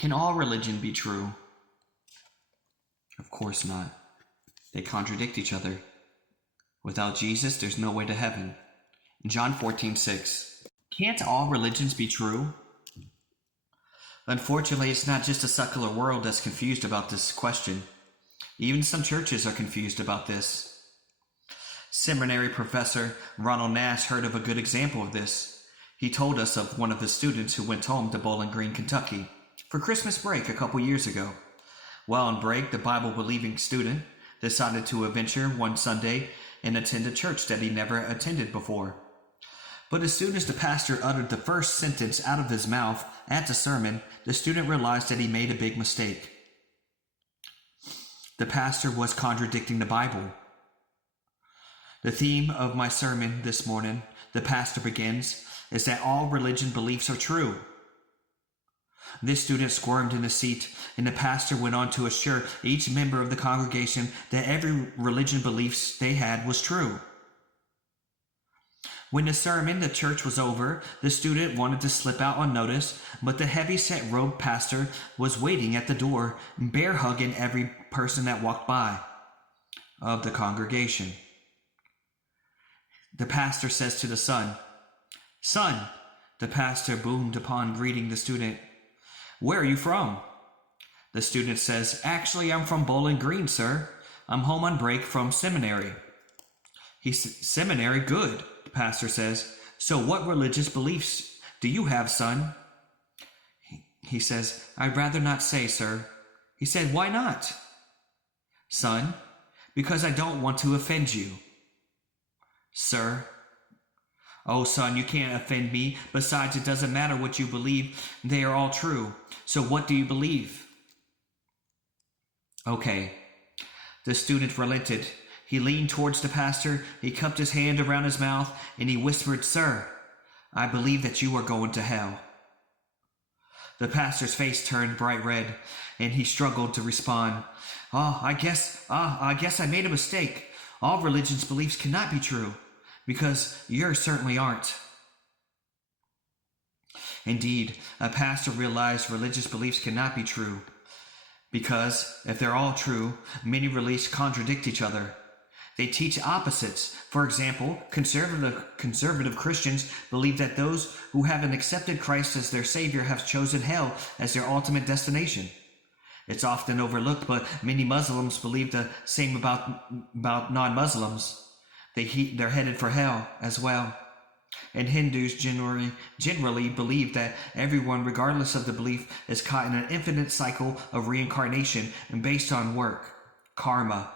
Can all religion be true? Of course not. They contradict each other. Without Jesus, there's no way to heaven. John 14:6. Can't all religions be true? Unfortunately, it's not just the secular world that's confused about this question. Even some churches are confused about this. Seminary professor Ronald Nash heard of a good example of this. He told us of one of his students who went home to Bowling Green, Kentucky, for Christmas break a couple years ago. While on break, the Bible-believing student decided to venture one Sunday and attend a church that he never attended before. But as soon as the pastor uttered the first sentence out of his mouth at the sermon, the student realized that he made a big mistake. The pastor was contradicting the Bible. The theme of my sermon this morning, the pastor begins, is that all religion beliefs are true. This student squirmed in his seat, and the pastor went on to assure each member of the congregation that every religion beliefs they had was true. When the sermon, the church was over, the student wanted to slip out unnoticed, but the heavy-set robed pastor was waiting at the door, bear-hugging every person that walked by of the congregation. The pastor says to the son, "Son," the pastor boomed upon greeting the student, "where are you from?" The student says, "Actually, I'm from Bowling Green, sir. I'm home on break from seminary." "Seminary, good," the pastor says. "So what religious beliefs do you have, son?" He says, "I'd rather not say, sir." He said, "Why not?" "Son, because I don't want to offend you." "Sir?" "Oh, son, you can't offend me. Besides, it doesn't matter what you believe. They are all true. So what do you believe?" "Okay." The student relented. He leaned towards the pastor, he cupped his hand around his mouth, and he whispered, "Sir, I believe that you are going to hell." The pastor's face turned bright red, and he struggled to respond. I guess I made a mistake. All religions' beliefs cannot be true, because yours certainly aren't." Indeed, a pastor realized religious beliefs cannot be true, because if they're all true, many beliefs contradict each other. They teach opposites. For example, conservative Christians believe that those who haven't accepted Christ as their Savior have chosen hell as their ultimate destination. It's often overlooked, but many Muslims believe the same about non-Muslims. They're headed for hell as well. And Hindus generally believe that everyone, regardless of the belief, is caught in an infinite cycle of reincarnation and based on work, karma.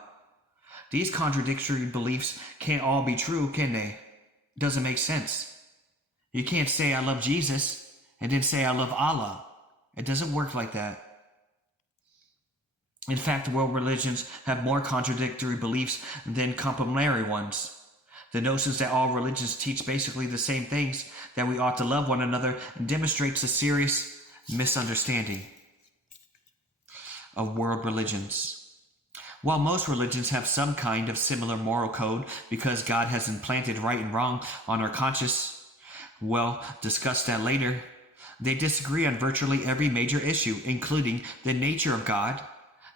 These contradictory beliefs can't all be true, can they? It doesn't make sense. You can't say I love Jesus and then say I love Allah. It doesn't work like that. In fact, world religions have more contradictory beliefs than complementary ones. The notions that all religions teach basically the same things, that we ought to love one another, demonstrates a serious misunderstanding of world religions. While most religions have some kind of similar moral code because God has implanted right and wrong on our conscience, we'll discuss that later, they disagree on virtually every major issue, including the nature of God,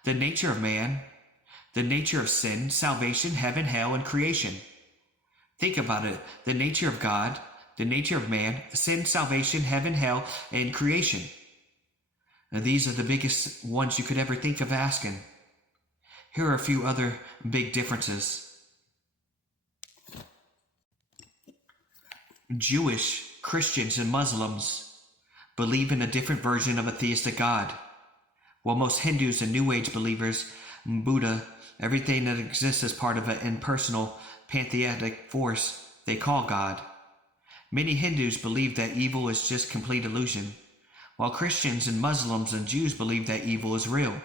the nature of man, the nature of sin, salvation, heaven, hell, and creation. Think about it. The nature of God, the nature of man, sin, salvation, heaven, hell, and creation. Now, these are the biggest ones you could ever think of asking. Here are a few other big differences. Jewish, Christians, and Muslims believe in a different version of a theistic God, while most Hindus and New Age believers, Buddha, everything that exists as part of an impersonal, pantheistic force they call God. Many Hindus believe that evil is just complete illusion, while Christians and Muslims and Jews believe that evil is real.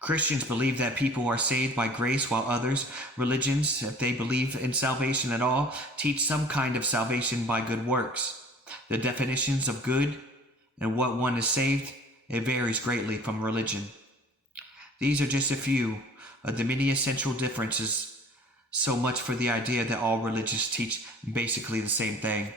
Christians believe that people are saved by grace, while others, religions, if they believe in salvation at all, teach some kind of salvation by good works. The definitions of good and what one is saved, it varies greatly from religion. These are just a few of the many essential differences, so much for the idea that all religions teach basically the same thing.